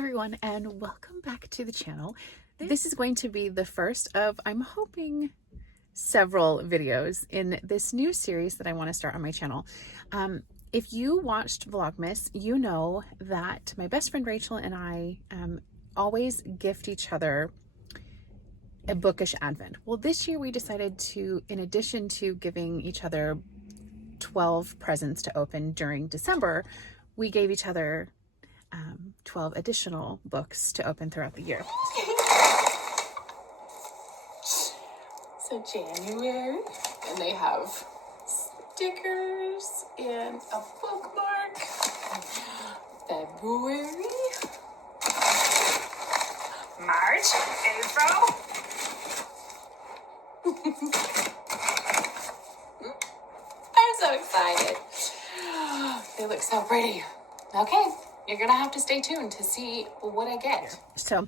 everyone, and welcome back to the channel. This is going to be the first of, I'm hoping, several videos in this new series that I want to start on my channel. If you watched Vlogmas, you know that my best friend Rachel and I always gift each other a bookish advent. Well, this year we decided to, in addition to giving each other 12 presents to open during December, we gave each other 12 additional books to open throughout the year. So January, and they have stickers and a bookmark. February, March, April. I'm so excited. They look so pretty. Okay, you're gonna have to stay tuned to see what I get. So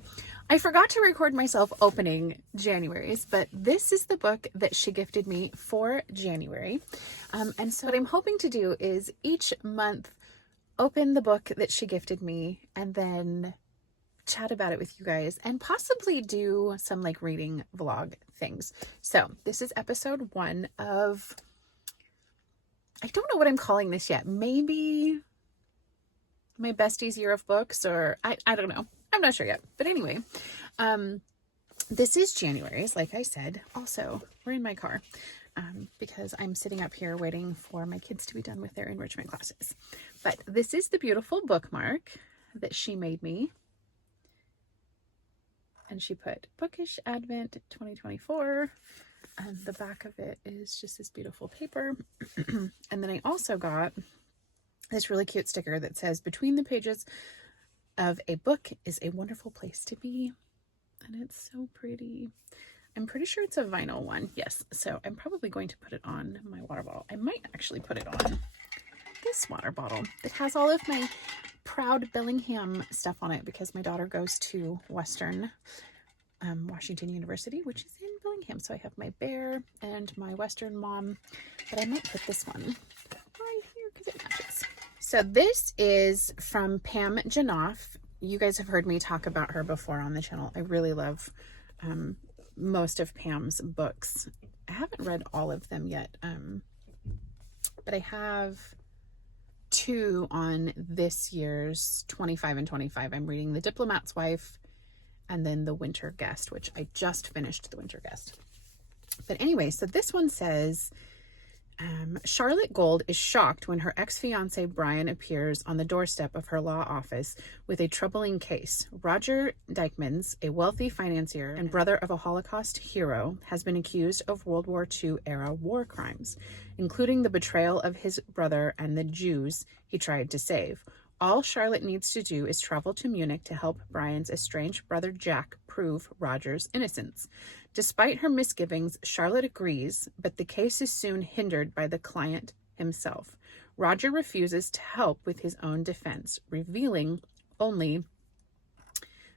I forgot to record myself opening January's, but this is the book that she gifted me for January. And so what I'm hoping to do is each month open the book that she gifted me and then chat about it with you guys and possibly do some like reading vlog things. So this is episode 1 of, I don't know what I'm calling this yet. Maybe my bestie's year of books, or I don't know. I'm not sure yet. But anyway, this is January's, like I said. Also, we're in my car because I'm sitting up here waiting for my kids to be done with their enrichment classes. But this is the beautiful bookmark that she made me. And she put Bookish Advent 2024. And the back of it is just this beautiful paper. And then I also got this really cute sticker that says, "Between the pages of a book is a wonderful place to be." And it's so pretty. I'm pretty sure it's a vinyl one. Yes. So I'm probably going to put it on my water bottle. I might actually put it on this water bottle. It has all of my proud Bellingham stuff on it because my daughter goes to Western Washington University, which is in Bellingham. So I have my bear and my Western mom, but I might put this one right here because it matches. So this is from Pam Jenoff. You guys have heard me talk about her before on the channel. I really love most of Pam's books. I haven't read all of them yet, but I have 2 on this year's 25 and 25. I'm reading The Diplomat's Wife and then The Winter Guest, which I just finished The Winter Guest. But anyway, so this one says, Charlotte Gold is shocked when her ex-fiance Brian appears on the doorstep of her law office with a troubling case. Roger Dykmans, a wealthy financier and brother of a Holocaust hero, has been accused of World War II era war crimes, including the betrayal of his brother and the Jews he tried to save. All Charlotte needs to do is travel to Munich to help Brian's estranged brother Jack prove Roger's innocence. Despite her misgivings, Charlotte agrees, but the case is soon hindered by the client himself. Roger refuses to help with his own defense, revealing only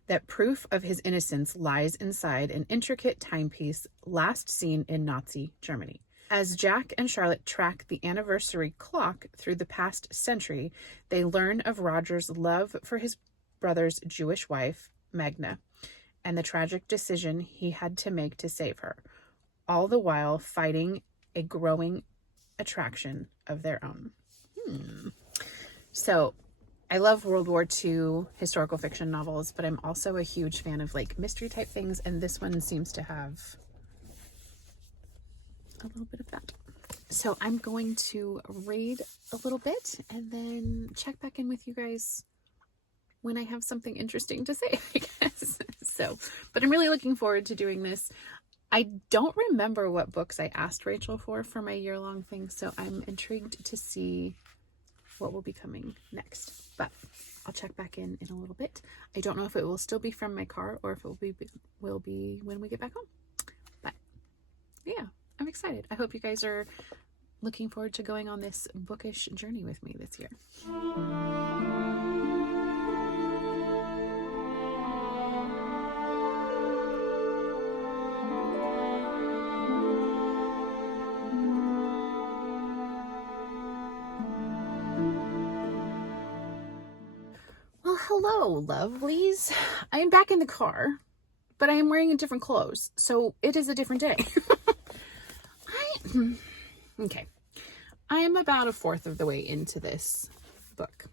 that proof of his innocence lies inside an intricate timepiece last seen in Nazi Germany. As Jack and Charlotte track the anniversary clock through the past century, they learn of Roger's love for his brother's Jewish wife, Magna, and the tragic decision he had to make to save her, all the while fighting a growing attraction of their own. So I love World War II historical fiction novels, but I'm also a huge fan of like mystery type things, and this one seems to have a little bit of that. So I'm going to read a little bit and then check back in with you guys when I have something interesting to say, I guess. So, but I'm really looking forward to doing this. I don't remember what books I asked Rachel for my year-long thing, so I'm intrigued to see what will be coming next. But I'll check back in a little bit. I don't know if it will still be from my car or if it will be when we get back home. But yeah, I'm excited. I hope you guys are looking forward to going on this bookish journey with me this year. Well, hello, lovelies. I am back in the car, but I am wearing different clothes, so it is a different day. Okay. I am about a fourth of the way into this book.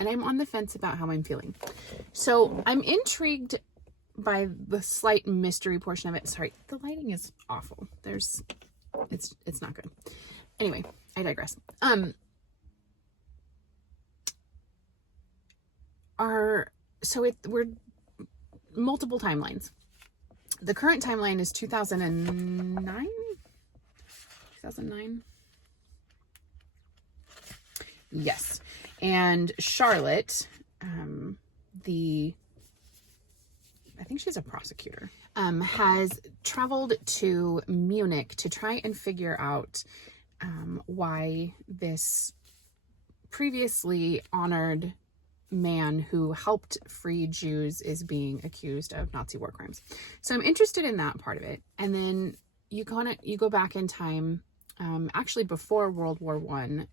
And I'm on the fence about how I'm feeling. So I'm intrigued by the slight mystery portion of it. Sorry, the lighting is awful. It's not good. Anyway, I digress. We're multiple timelines. The current timeline is 2009? 2009? Yes. And Charlotte, I think she's a prosecutor, has traveled to Munich to try and figure out why this previously honored man who helped free Jews is being accused of Nazi war crimes. So I'm interested in that part of it. And then you go back in time, actually before World War I,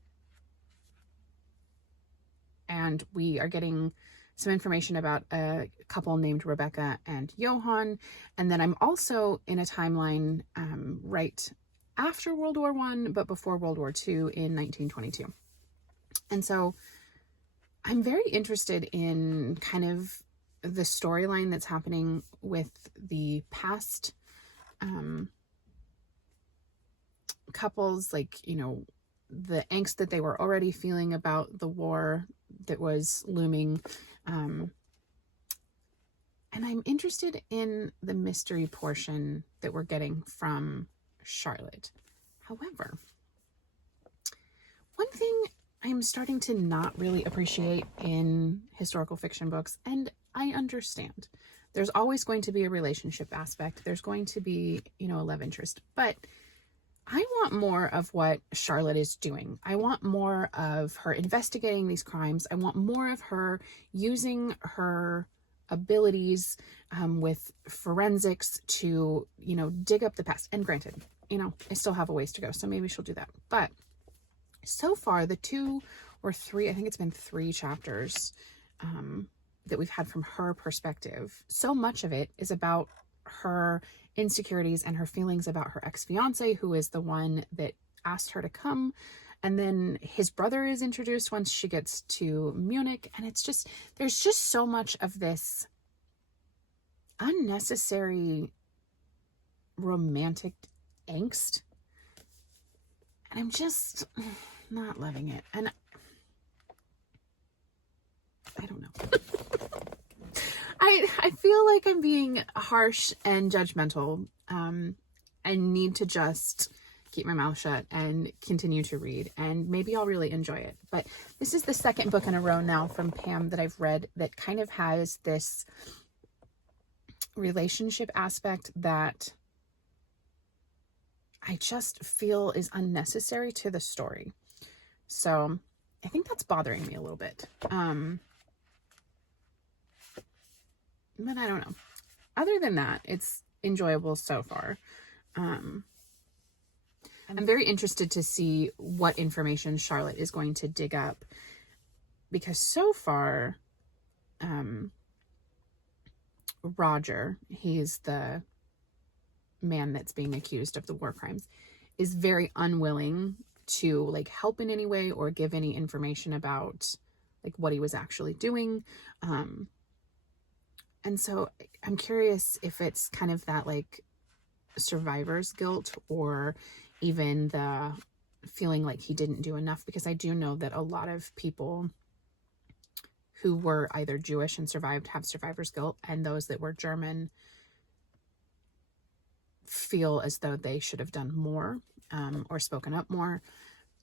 and we are getting some information about a couple named Rebecca and Johann. And then I'm also in a timeline right after World War I, but before World War II in 1922. And so I'm very interested in kind of the storyline that's happening with the past couples, like, you know, the angst that they were already feeling about the war that was looming. And I'm interested in the mystery portion that we're getting from Charlotte. However, one thing I'm starting to not really appreciate in historical fiction books, and I understand, there's always going to be a relationship aspect. There's going to be, you know, a love interest, but I want more of what Charlotte is doing. I want more of her investigating these crimes. I want more of her using her abilities with forensics to, you know, dig up the past. And granted, you know, I still have a ways to go, so maybe she'll do that. But so far, the 2 or 3, I think it's been 3 chapters that we've had from her perspective. So much of it is about her insecurities and her feelings about her ex-fiance, who is the one that asked her to come. And then his brother is introduced once she gets to Munich. And it's just, there's just so much of this unnecessary romantic angst. And I'm just not loving it. And I don't know. I feel like I'm being harsh and judgmental. I need to just keep my mouth shut and continue to read, and maybe I'll really enjoy it. But this is the second book in a row now from Pam that I've read that kind of has this relationship aspect that I just feel is unnecessary to the story. So I think that's bothering me a little bit. But I don't know. Other than that, it's enjoyable so far. I'm very interested to see what information Charlotte is going to dig up, because so far, Roger, he's the man that's being accused of the war crimes, is very unwilling to like help in any way or give any information about like what he was actually doing. And so I'm curious if it's kind of that like survivor's guilt, or even the feeling like he didn't do enough, because I do know that a lot of people who were either Jewish and survived have survivor's guilt, and those that were German feel as though they should have done more or spoken up more.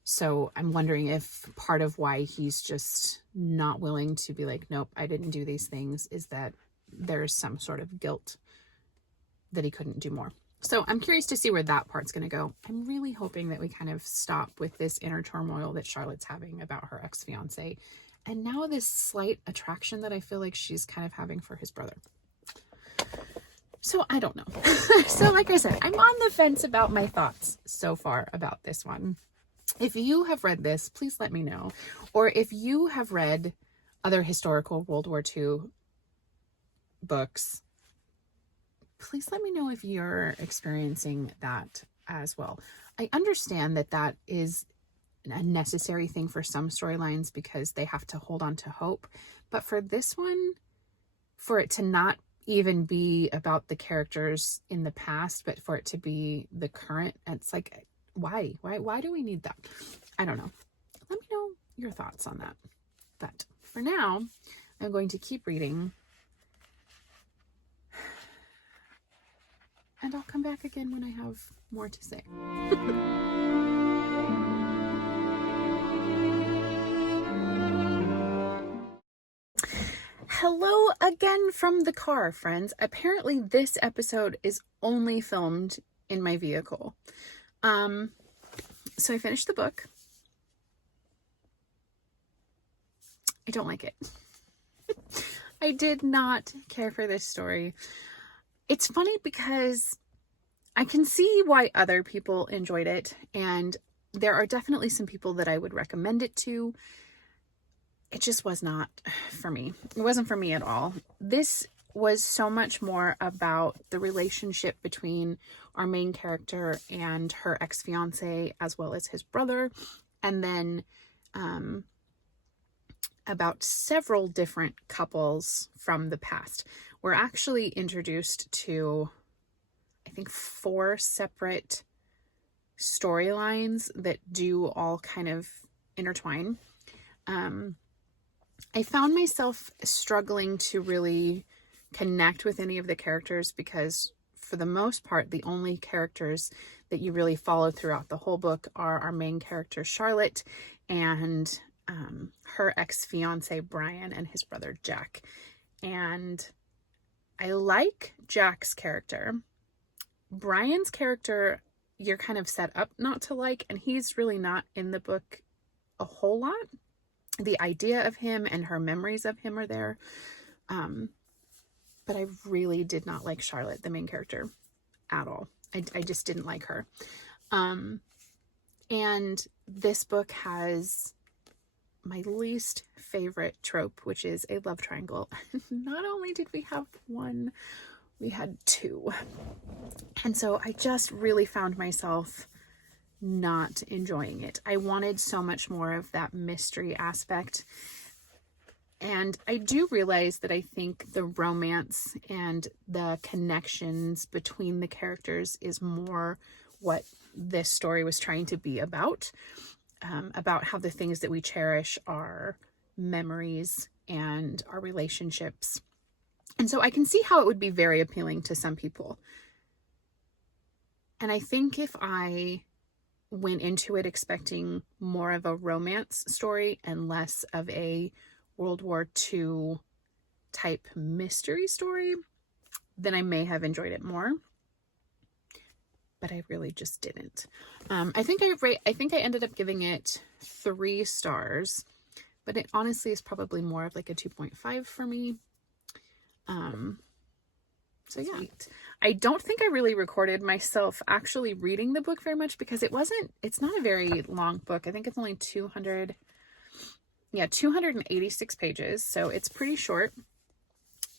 So I'm wondering if part of why he's just not willing to be like, nope, I didn't do these things, is that there's some sort of guilt that he couldn't do more. So I'm curious to see where that part's going to go. I'm really hoping that we kind of stop with this inner turmoil that Charlotte's having about her ex-fiance, and now this slight attraction that I feel like she's kind of having for his brother. So I don't know. So like I said, I'm on the fence about my thoughts so far about this one. If you have read this, please let me know. Or if you have read other historical World War II books, please let me know if you're experiencing that as well. I understand that that is a necessary thing for some storylines because they have to hold on to hope. But for this one, for it to not even be about the characters in the past, but for it to be the current, it's like, why do we need that? I don't know. Let me know your thoughts on that. But for now, I'm going to keep reading, and I'll come back again when I have more to say. Hello again from the car, friends. Apparently this episode is only filmed in my vehicle. So I finished the book. I don't like it. I did not care for this story. It's funny because I can see why other people enjoyed it, and there are definitely some people that I would recommend it to. It just was not for me. It wasn't for me at all. This was so much more about the relationship between our main character and her ex-fiance, as well as his brother, and then about several different couples from the past. We're actually introduced to, I think, 4 separate storylines that do all kind of intertwine. I found myself struggling to really connect with any of the characters because for the most part, the only characters that you really follow throughout the whole book are our main character, Charlotte, and her ex-fiance, Brian, and his brother, Jack. And I like Jack's character. Brian's character, you're kind of set up not to like, and he's really not in the book a whole lot. The idea of him and her memories of him are there. But I really did not like Charlotte, the main character, at all. I just didn't like her. And this book has my least favorite trope, which is a love triangle. Not only did we have one, we had 2. And so I just really found myself not enjoying it. I wanted so much more of that mystery aspect. And I do realize that I think the romance and the connections between the characters is more what this story was trying to be about how the things that we cherish are memories and our relationships. And so I can see how it would be very appealing to some people. And I think if I went into it expecting more of a romance story and less of a World War II type mystery story, then I may have enjoyed it more. But I really just didn't. I think I ended up giving it 3 stars, but it honestly is probably more of like a 2.5 for me. So yeah, I don't think I really recorded myself actually reading the book very much because it's not a very long book. I think it's only 286 pages. So it's pretty short,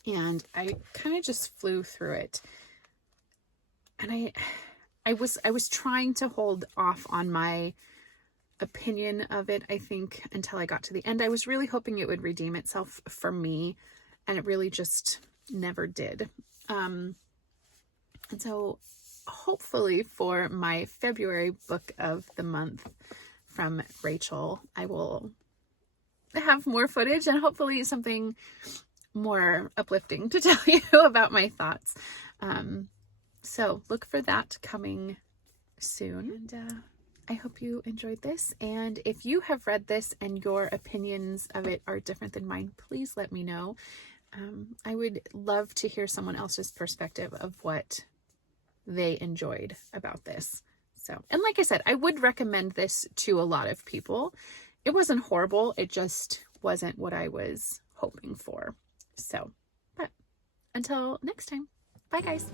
and I kind of just flew through it. And I was trying to hold off on my opinion of it, I think, until I got to the end. I was really hoping it would redeem itself for me, and it really just never did. And so hopefully for my February book of the month from Rachel, I will have more footage and hopefully something more uplifting to tell you about my thoughts. So look for that coming soon. And I hope you enjoyed this. And if you have read this and your opinions of it are different than mine, please let me know. I would love to hear someone else's perspective of what they enjoyed about this. So, and like I said, I would recommend this to a lot of people. It wasn't horrible. It just wasn't what I was hoping for. So, but until next time, bye guys.